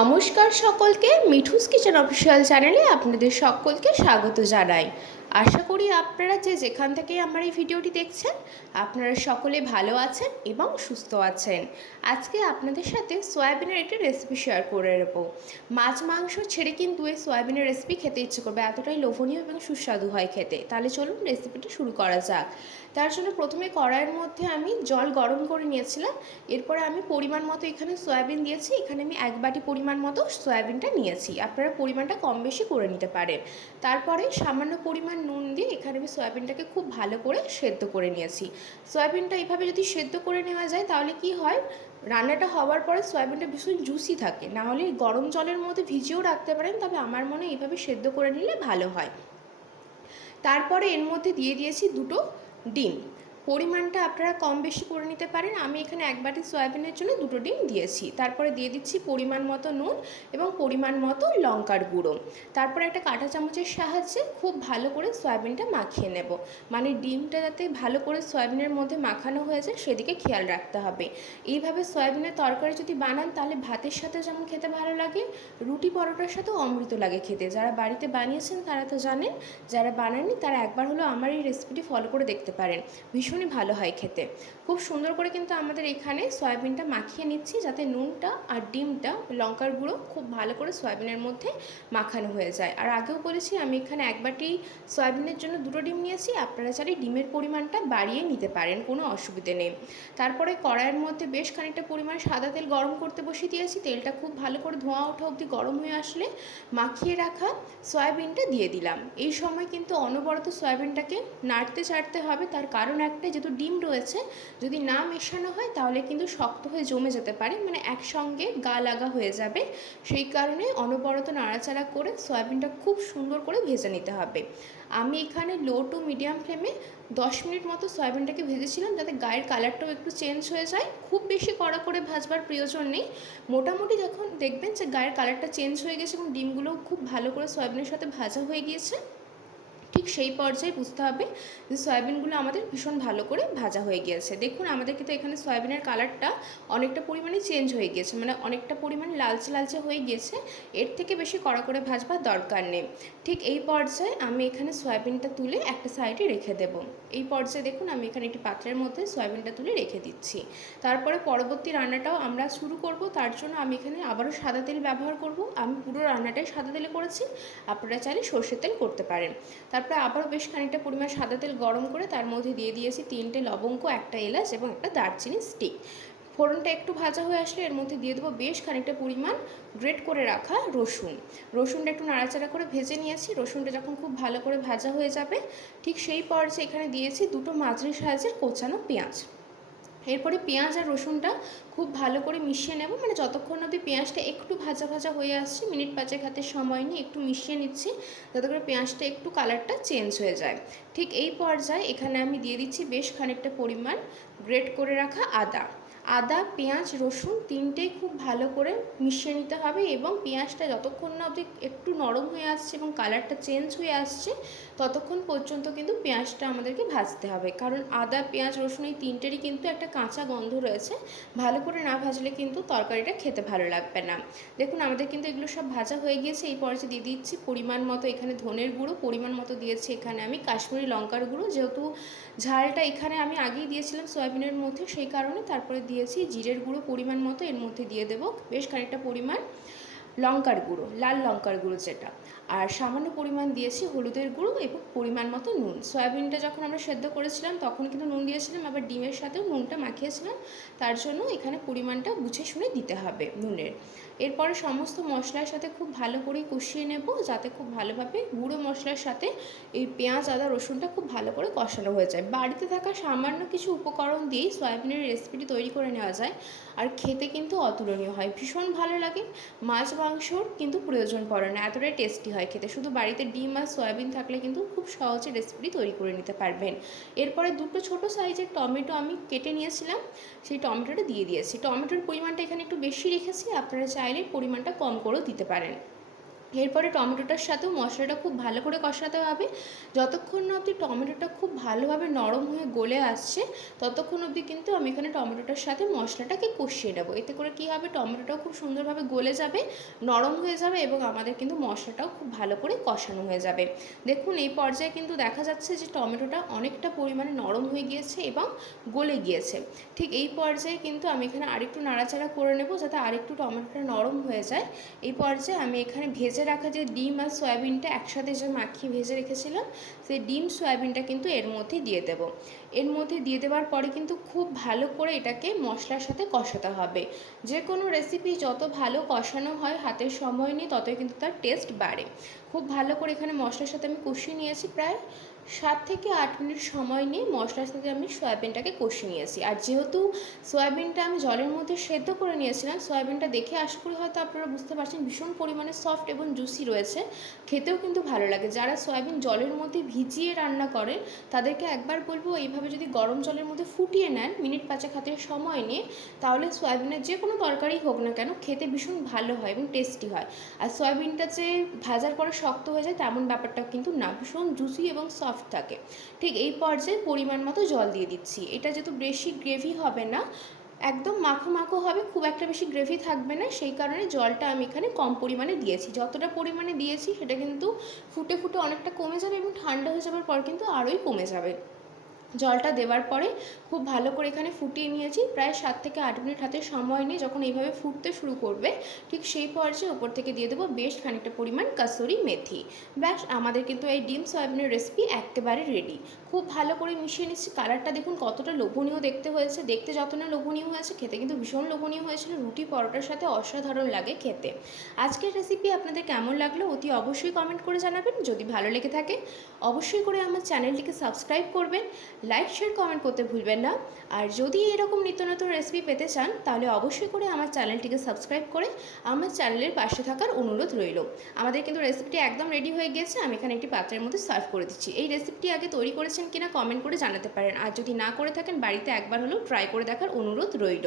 নমস্কার সকলকে, Mithu's kitchen official চ্যানেলে আপনাদের সকলকে স্বাগত জানাই। আশা করি আপনারা যেখান থেকে আমার এই ভিডিওটি দেখছেন আপনারা সকলে ভালো আছেন এবং সুস্থ আছেন। আজকে আপনাদের সাথে সয়াবিনের একটি রেসিপি শেয়ার করে নেব। মাছ মাংস ছেড়ে কিন্তু এই সয়াবিনের রেসিপি খেতে ইচ্ছে করবে, এতটাই লোভনীয় এবং সুস্বাদু হয় খেতে। তাহলে চলুন রেসিপিটি শুরু করা যাক। তার জন্য প্রথমে কড়াইয়ের মধ্যে আমি জল গরম করে নিয়েছিলাম। এরপরে আমি পরিমাণ মতো এখানে সয়াবিন দিয়েছি। এখানে আমি 1 বাটি পরিমাণ মতো সয়াবিনটা নিয়েছি, আপনারা পরিমাণটা কম বেশি করে নিতে পারেন। তারপরে সামান্য পরিমাণ নুন দিয়ে এখানে আমি সয়াবিনটাকে খুব ভালো করে সেদ্ধ করে নিয়েছি। সয়াবিনটা এইভাবে যদি সেদ্ধ করে নেওয়া যায় তাহলে কি হয়, রান্নাটা হওয়ার পরে সয়াবিনটা ভীষণ জুসি থাকে। না হলে গরম জলের মধ্যে ভিজিয়েও রাখতে পারেন, তবে আমার মনে হয় এইভাবে সেদ্ধ করে নিলে ভালো হয়। তারপরে এর মধ্যে দিয়ে দিয়েছি দুটো ডিম। পরিমাণটা আপনারা কম বেশি করে নিতে পারেন। আমি এখানে 1 বাটি সয়াবিনের জন্য দুটো ডিম দিয়েছি। তারপরে দিয়ে দিচ্ছি পরিমাণ মতো নুন এবং পরিমাণ মতো লঙ্কার গুঁড়ো। তারপরে একটা কাঁটা চামচের সাহায্যে খুব ভালো করে সয়াবিনটা মাখিয়ে নেব। মানে ডিমটা যাতে ভালো করে সয়াবিনের মধ্যে মাখানো হয়ে যায় সেদিকে খেয়াল রাখতে হবে। এইভাবে সয়াবিনের তরকারি যদি বানান তাহলে ভাতের সাথে যেমন খেতে ভালো লাগে, রুটি পরোটার সাথেও অমৃত লাগে খেতে। যারা বাড়িতে বানিয়েছেন তারা তো জানেন, যারা বানাননি তারা একবার হলো আমার এই রেসিপিটি ফলো করে দেখতে পারেন, ভীষণই ভালো হয় খেতে। খুব সুন্দর করে কিন্তু আমাদের এখানে সয়াবিনটা মাখিয়ে নিচ্ছি যাতে নুনটা আর ডিমটা, লঙ্কার গুঁড়ো খুব ভালো করে সয়াবিনের মধ্যে মাখানো হয়ে যায়। আর আগেও বলেছি আমি এখানে 1 বাটি সয়াবিনের জন্য দুটো ডিম নিয়েছি, আপনারা চাইলে ডিমের পরিমাণটা বাড়িয়ে নিতে পারেন, কোনো অসুবিধে নেই। তারপরে কড়াইয়ের মধ্যে বেশ খানিকটা পরিমাণ সাদা তেল গরম করতে বসিয়ে দিয়েছি। তেলটা খুব ভালো করে ধোঁয়া ওঠা অবধি গরম হয়ে আসলে মাখিয়ে রাখা সয়াবিনটা দিয়ে দিলাম। এই সময় কিন্তু অনবরত সয়াবিনটাকে নাড়তে চাড়তে হবে, তার কারণ একটাই, যেহেতু ডিম রয়েছে, যদি না মেশানো হয় তাহলে কিন্তু শক্ত হয়ে জমে যেতে পারে, মানে একসঙ্গে গা লাগা হয়ে যাবে। সেই কারণে অনবরত নাড়াচাড়া করে সয়াবিনটা খুব সুন্দর করে ভেজে নিতে হবে। আমি এখানে লো টু মিডিয়াম ফ্লেমে 10 মিনিট মতো সয়াবিনটাকে ভেজেছিলাম যাতে গায়ের কালারটাও একটু চেঞ্জ হয়ে যায়। খুব বেশি কড়া করে ভাজবার প্রয়োজন নেই। মোটামুটি যখন দেখবেন যে গায়ের কালারটা চেঞ্জ হয়ে গেছে এবং ডিমগুলোও খুব ভালো করে সয়াবিনের সাথে ভাজা হয়ে গিয়েছে, ঠিক সেই পর্যায়ে বুঝতে হবে যে সয়াবিনগুলো আমাদের ভীষণ ভালো করে ভাজা হয়ে গিয়েছে। দেখুন আমাদের কিন্তু এখানে সয়াবিনের কালারটা অনেকটা পরিমাণে চেঞ্জ হয়ে গিয়েছে, মানে অনেকটা পরিমাণে লালচে লালচে হয়ে গিয়েছে। এর থেকে বেশি কড়া করে ভাজবার দরকার নেই। ঠিক এই পর্যায়ে আমি এখানে সয়াবিনটা তুলে একটা সাইডে রেখে দেব। এই পর্যায়ে দেখুন আমি এখানে একটি পাত্রের মধ্যে সয়াবিনটা তুলে রেখে দিচ্ছি। তারপরে পরবর্তী রান্নাটাও আমরা শুরু করব। তার জন্য আমি এখানে আবারও সাদা তেল ব্যবহার করব। আমি পুরো রান্নাটাই সাদা তেলে করেছি, আপনারা চাইলে সর্ষের তেল করতে পারেন। তারপরে আবারও বেশ খানিকটা পরিমাণ সাদা তেল গরম করে তার মধ্যে দিয়ে দিয়েছি 3টে লবঙ্গ, একটা এলাচ এবং একটা দারচিনি স্টিক। ফোড়নটা একটু ভাজা হয়ে আসলে এর মধ্যে দিয়ে দেবো বেশ খানিকটা পরিমাণ গ্রেট করে রাখা রসুন। রসুনটা একটু নাড়াচাড়া করে ভেজে নিয়েছি। রসুনটা যখন খুব ভালো করে ভাজা হয়ে যাবে ঠিক সেই পর্যায়ে এখানে দিয়েছি দুটো মাঝারি সাইজের কোচানো পেঁয়াজ। এরপরে পেঁয়াজ আর রসুনটা খুব ভালো করে মিশিয়ে নেব, মানে যতক্ষণ অবধি পেঁয়াজটা একটু ভাজা ভাজা হয়ে আসছে, মিনিট 5 হাতের সময় নিয়ে একটু মিশিয়ে নিচ্ছি যাতে করে পেঁয়াজটা একটু কালারটা চেঞ্জ হয়ে যায়। ঠিক এই পর্যায়ে এখানে আমি দিয়ে দিচ্ছি বেশ খানিকটা পরিমাণ গ্রেট করে রাখা আদা। আদা, পেঁয়াজ, রসুন তিনটেই খুব ভালো করে মিশিয়ে নিতে হবে এবং পেঁয়াজটা যতক্ষণ না অবধি একটু নরম হয়ে আসছে এবং কালারটা চেঞ্জ হয়ে আসছে ততক্ষণ পর্যন্ত কিন্তু পেঁয়াজটা আমাদেরকে ভাজতে হবে, কারণ আদা, পেঁয়াজ, রসুন এই তিনটেরই কিন্তু একটা কাঁচা গন্ধ রয়েছে। ভালো করে না ভাজলে কিন্তু তরকারিটা খেতে ভালো লাগবে না। দেখুন আমাদের কিন্তু এগুলো সব ভাজা হয়ে গিয়েছে। এই পর্যায়ে দিয়ে দিচ্ছি পরিমাণ মতো এখানে ধনের গুঁড়ো, পরিমাণ মতো দিয়েছি এখানে আমি কাশ্মীরি লঙ্কার গুঁড়ো, যেহেতু ঝালটা এখানে আমি আগেই দিয়েছিলাম সয়াবিনের মধ্যে সেই কারণে। তারপরে দিয়েছি জিরের গুঁড়ো পরিমাণ মতো, এর মধ্যে দিয়ে দেবো বেশ খানিকটা পরিমাণ লঙ্কার গুঁড়ো, লাল লঙ্কার গুঁড়ো যেটা, আর সামান্য পরিমাণ দিয়েছি হলুদের গুঁড়ো এবং পরিমাণ মতো নুন। সয়াবিনটা যখন আমরা সেদ্ধ করেছিলাম তখন কিন্তু নুন দিয়েছিলাম, আবার ডিমের সাথেও নুনটা মাখিয়েছিলাম, তার জন্য এখানে পরিমাণটা বুঝে শুনে দিতে হবে নুনের। এরপরে সমস্ত মশলার সাথে খুব ভালো করে কষিয়ে নেব যাতে খুব ভালোভাবে গুঁড়ো মশলার সাথে এই পেঁয়াজ, আদা, রসুনটা খুব ভালো করে কষানো হয়ে যায়। বাড়িতে থাকা সামান্য কিছু উপকরণ দিয়েই সয়াবিনের রেসিপিটি তৈরি করে নেওয়া যায়, আর খেতে কিন্তু অতুলনীয় হয়, ভীষণ ভালো লাগে। মাছ মাংসর কিন্তু প্রয়োজন পড়ে না, এতটাই টেস্টি হয় খেতে। শুধু বাড়িতে ডিম আর সয়াবিন থাকলে কিন্তু খুব সহজে রেসিপিটি তৈরি করে নিতে পারবেন। এরপরে দুটো ছোটো সাইজের টমেটো আমি কেটে নিয়েছিলাম, সেই টমেটোটা দিয়ে দিয়েছি। টমেটোর পরিমাণটা এখানে একটু বেশি রেখেছি, আপনারা চাইলে পরিমাণটা কম করেও দিতে পারেন। এরপরে টমেটোটার সাথেও মশলাটা খুব ভালো করে কষাতে হবে। যতক্ষণ না অবধি টমেটোটা খুব ভালোভাবে নরম হয়ে গলে আসছে ততক্ষণ অবধি কিন্তু আমি এখানে টমেটোটার সাথে মশলাটাকে কষিয়ে নেবো। এতে করে কী হবে, টমেটোটাও খুব সুন্দরভাবে গলে যাবে, নরম হয়ে যাবে এবং আমাদের কিন্তু মশলাটাও খুব ভালো করে কষানো হয়ে যাবে। দেখুন এই পর্যায়ে কিন্তু দেখা যাচ্ছে যে টমেটোটা অনেকটা পরিমাণে নরম হয়ে গিয়েছে এবং গলে গিয়েছে। ঠিক এই পর্যায়ে কিন্তু আমি এখানে আরেকটু নাড়াচাড়া করে নেব যাতে আরেকটু টমেটোটা নরম হয়ে যায়। এই পর্যায়ে আমি এখানে ভেজে রাখা যে ডিম আর সয়াবিনটা একসাথে যে মাখিয়ে ভেজে রেখেছিলাম সেই ডিম সয়াবিনটা কিন্তু এর মধ্যে দিয়ে দেব। এর মধ্যে দিয়ে দেওয়ার পরে কিন্তু খুব ভালো করে এটাকে মশলার সাথে কষাতে হবে। যে কোনো রেসিপি যত ভালো কষানো হয় হাতের সময় নিয়ে ততই কিন্তু তার টেস্ট বাড়ে। খুব ভালো করে এখানে মশলার সাথে আমি কষিয়ে নিয়েছি, প্রায় 7 থেকে 8 মিনিট সময় নিয়ে মশলার সাথে আমি সয়াবিনটাকে কষিয়ে নিয়েছি। আর যেহেতু সয়াবিনটা আমি জলের মধ্যে সেদ্ধ করে নিয়েছিলাম, সয়াবিনটা দেখে আশা করি হয়তো আপনারা বুঝতে পারছেন ভীষণ পরিমাণে সফট এবং জুসি রয়েছে, খেতেও কিন্তু ভালো লাগে। যারা সয়াবিন জলের মধ্যে ভিজিয়ে রান্না করেন তাদেরকে একবার বলবো এইভাবে যদি গরম জলের মধ্যে ফুটিয়ে নেন মিনিট 5 হাতের সময় নিয়ে, তাহলে সয়াবিনের যে কোনো তরকারি হোক না কেন খেতে ভীষণ ভালো হয় এবং টেস্টি হয়। আর সয়াবিনটা যে ভাজার পরে শক্ত হয়ে যায় তেমন ব্যাপারটা কিন্তু না, ভীষণ জুসি এবং সফট থাকে। ঠিক এই পর্যায়ে পরিমাণ মতো জল দিয়ে দিচ্ছি। এটা যেহেতু বেশি গ্রেভি হবে না, একদম মাখো মাখো হবে, খুব একটা বেশি গ্রেভি থাকবে না, সেই কারণে জলটা আমি এখানে কম পরিমাণে দিয়েছি। যতটা পরিমাণে দিয়েছি সেটা কিন্তু ফুটে ফুটে অনেকটা কমে যাবে এবং ঠান্ডা হয়ে যাওয়ার পর কিন্তু আরোই কমে যাবে। জলটা দেওয়ার পরে খুব ভালো করে এখানে ফুটিয়ে নিয়েছি, প্রায় 7 থেকে 8 মিনিট হাতে সময় নিয়ে যখন এইভাবে ফুটতে শুরু করবে ঠিক সেই পর্যায়ে ওপর থেকে দিয়ে দেবো বেশ খানিকটা পরিমাণ কাসুরি মেথি। ব্যাস আমাদের কিন্তু এই ডিম সয়াবিনের রেসিপি একেবারে রেডি। খুব ভালো করে মিশিয়ে নিচ্ছি। কালারটা দেখুন কতটা লোভনীয় দেখতে হয়েছে, দেখতে যত না লোভনীয় হয়েছে খেতে কিন্তু ভীষণ লোভনীয় হয়েছিল। রুটি পরোটার সাথে অসাধারণ লাগে খেতে। আজকের রেসিপি আপনাদের কেমন লাগলো অতি অবশ্যই কমেন্ট করে জানাবেন। যদি ভালো লেগে থাকে অবশ্যই করে আমার চ্যানেলটিকে সাবস্ক্রাইব করবেন, লাইক শেয়ার কমেন্ট করতে ভুলবেন না। আর যদি এরকম নিত্য নতুন রেসিপি পেতে চান তাহলে অবশ্যই করে আমার চ্যানেলটিকে সাবস্ক্রাইব করে আমার চ্যানেলের পাশে থাকার অনুরোধ রইল। আমাদের কিন্তু রেসিপিটি একদম রেডি হয়ে গিয়েছে, আমি এখানে একটি পাত্রের মধ্যে সার্ভ করে দিচ্ছি। এই রেসিপিটি আগে তৈরি করেছেন কিনা কমেন্ট করে জানাতে পারেন, আর যদি না করে থাকেন বাড়িতে একবার হলেও ট্রাই করে দেখার অনুরোধ রইল।